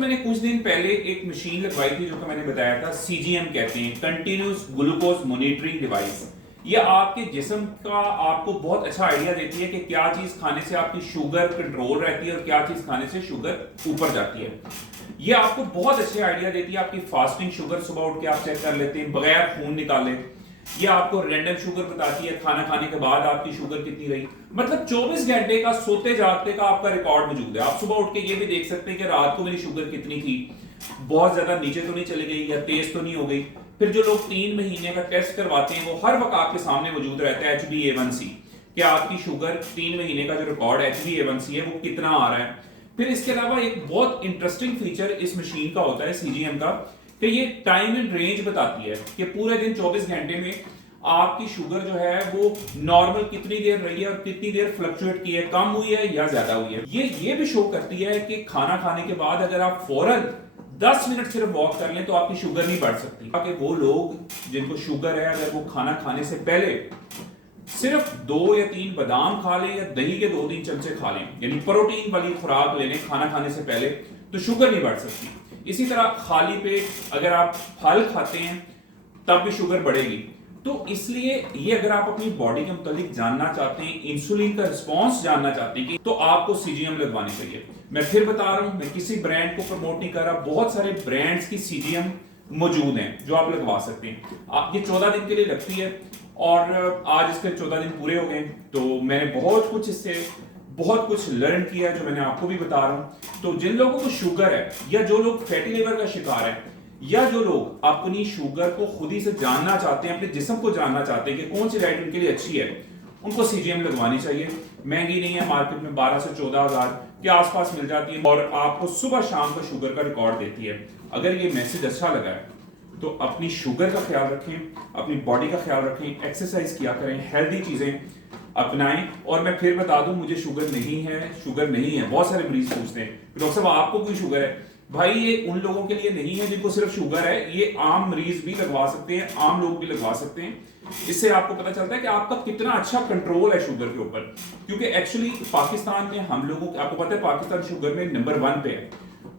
मैंने कुछ दिन पहले एक मशीन लगवाई थी जो कि मैंने बताया था, सीजीएम कहते हैं, कंटिन्यूस ग्लूकोज मॉनिटरिंग डिवाइस। ये आपके जिस्म का आपको बहुत अच्छा आइडिया देती है कि क्या चीज खाने से आपकी शुगर कंट्रोल रहती है और क्या चीज खाने से शुगर ऊपर जाती है। ये आपको बहुत अच्छे आइडिया देती है। आपकी फास्टिंग शुगर सुबह उठ के आप चेक कर लेते हैं बगैर खून निकाले। ये आपको रैंडम शुगर बताती है, खाना खाने के बाद आपकी शुगर कितनी रही। मतलब 24 घंटे का सोते जागते का आपका रिकॉर्ड मौजूद है। आप सुबह उठ के ये भी देख सकते हैं कि रात को मेरी शुगर कितनी थी, बहुत ज्यादा नीचे तो नहीं चली गई या तेज तो नहीं हो गई। फिर जो लोग 3 महीने का टेस्ट करवाते हैं वो हर वक्त आपके सामने मौजूद रहता है HbA1c, कि आपकी शुगर 3 महीने का जो रिकॉर्ड HbA1c है वो कितना आ रहा है। फिर इसके अलावा एक बहुत इंटरेस्टिंग फीचर इस मशीन का होता है सीजीएम का, कि ये टाइम एंड रेंज बताती है कि पूरे दिन 24 घंटे में आपकी शुगर जो है वो नॉर्मल कितनी देर रही है और कितनी देर फ्लक्चुएट की है, कम हुई है या ज्यादा हुई है। ये भी शो करती है कि खाना खाने के बाद अगर आप फौरन 10 मिनट सिर्फ वॉक कर लें तो आपकी शुगर नहीं बढ़ सकती। कि वो लोग जिनको शुगर है, अगर वो खाना खाने से पहले सिर्फ 2 या 3 बादाम खा लें या दही के 2-3 चमचे खा लें, यानी प्रोटीन वाली खुराक ले लें खाना खाने से पहले, तो शुगर नहीं बढ़ सकती। इसी तरह खाली पेट अगर आप फल खाते हैं तब भी शुगर बढ़ेगी। तो इसलिए ये अगर आप अपनी बॉडी के मुतालिक जानना चाहते हैं, इंसुलिन का रिस्पांस जानना चाहते हैं, तो आपको सीजीएम लगवानी चाहिए। मैं फिर बता रहा हूं, मैं किसी ब्रांड को प्रमोट नहीं कर रहा, बहुत सारे ब्रांड्स की सीजीएम मौजूद हैं जो आप लगवा सकते हैं। आप ये 14 दिन के लिए लगती है और आज इसके 14 दिन पूरे हो गए, तो मैंने बहुत कुछ लर्न किया है जो मैंने आपको भी बता रहा हूं। तो जिन लोगों को शुगर है या जो लोग फैटी लिवर का शिकार है या जो लोग अपनी शुगर को खुद ही से जानना चाहते हैं, अपने जिस्म को जानना चाहते हैं कि कौन सी डाइट उनके लिए अच्छी है, उनको सीजीएम लगवानी चाहिए। महंगी नहीं है, मार्केट में 12 से 14 हजार के आसपास मिल जाती है और आपको सुबह शाम का शुगर का रिकॉर्ड देती है। अगर ये मैसेज अच्छा लगा है तो अपनी शुगर का ख्याल रखें, अपनी बॉडी का ख्याल रखें, एक्सरसाइज किया करें, हेल्दी चीजें अपनाएं। और मैं फिर बता दूं, मुझे शुगर नहीं है। बहुत सारे मरीज पूछते हैं डॉक्टर साहब आपको कोई शुगर है? भाई ये उन लोगों के लिए नहीं है जिनको सिर्फ शुगर है, ये आम मरीज भी लगवा सकते हैं, आम लोग भी लगवा सकते हैं। इससे आपको पता चलता है कि आपका कितना अच्छा कंट्रोल है शुगर के ऊपर। क्योंकि एक्चुअली पाकिस्तान में हम लोगों को, आपको पता है पाकिस्तान शुगर में नंबर 1 पे है,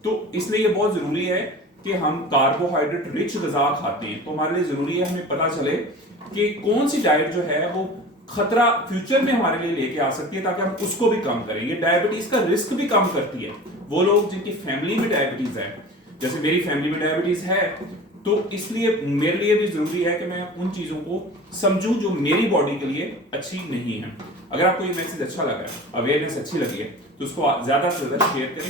तो इसलिए ये बहुत जरूरी है कि हम कार्बोहाइड्रेट रिच गजा खाते हैं। तो हमारे लिए जरूरी है हमें पता चले कि कौन सी डाइट जो है वो खतरा फ्यूचर में हमारे लिए लेके आ सकती है, ताकि हम उसको भी कम करें। ये डायबिटीज का रिस्क भी कम करती है। वो लोग जिनकी फैमिली में डायबिटीज है, जैसे मेरी फैमिली में डायबिटीज है, तो इसलिए मेरे लिए भी जरूरी है कि मैं उन चीजों को समझूं जो मेरी बॉडी के लिए अच्छी नहीं है। अगर आपको ये मैसेज अच्छा लगा है, अवेयरनेस अच्छी लगी है, तो उसको ज्यादा से ज्यादा शेयर करें।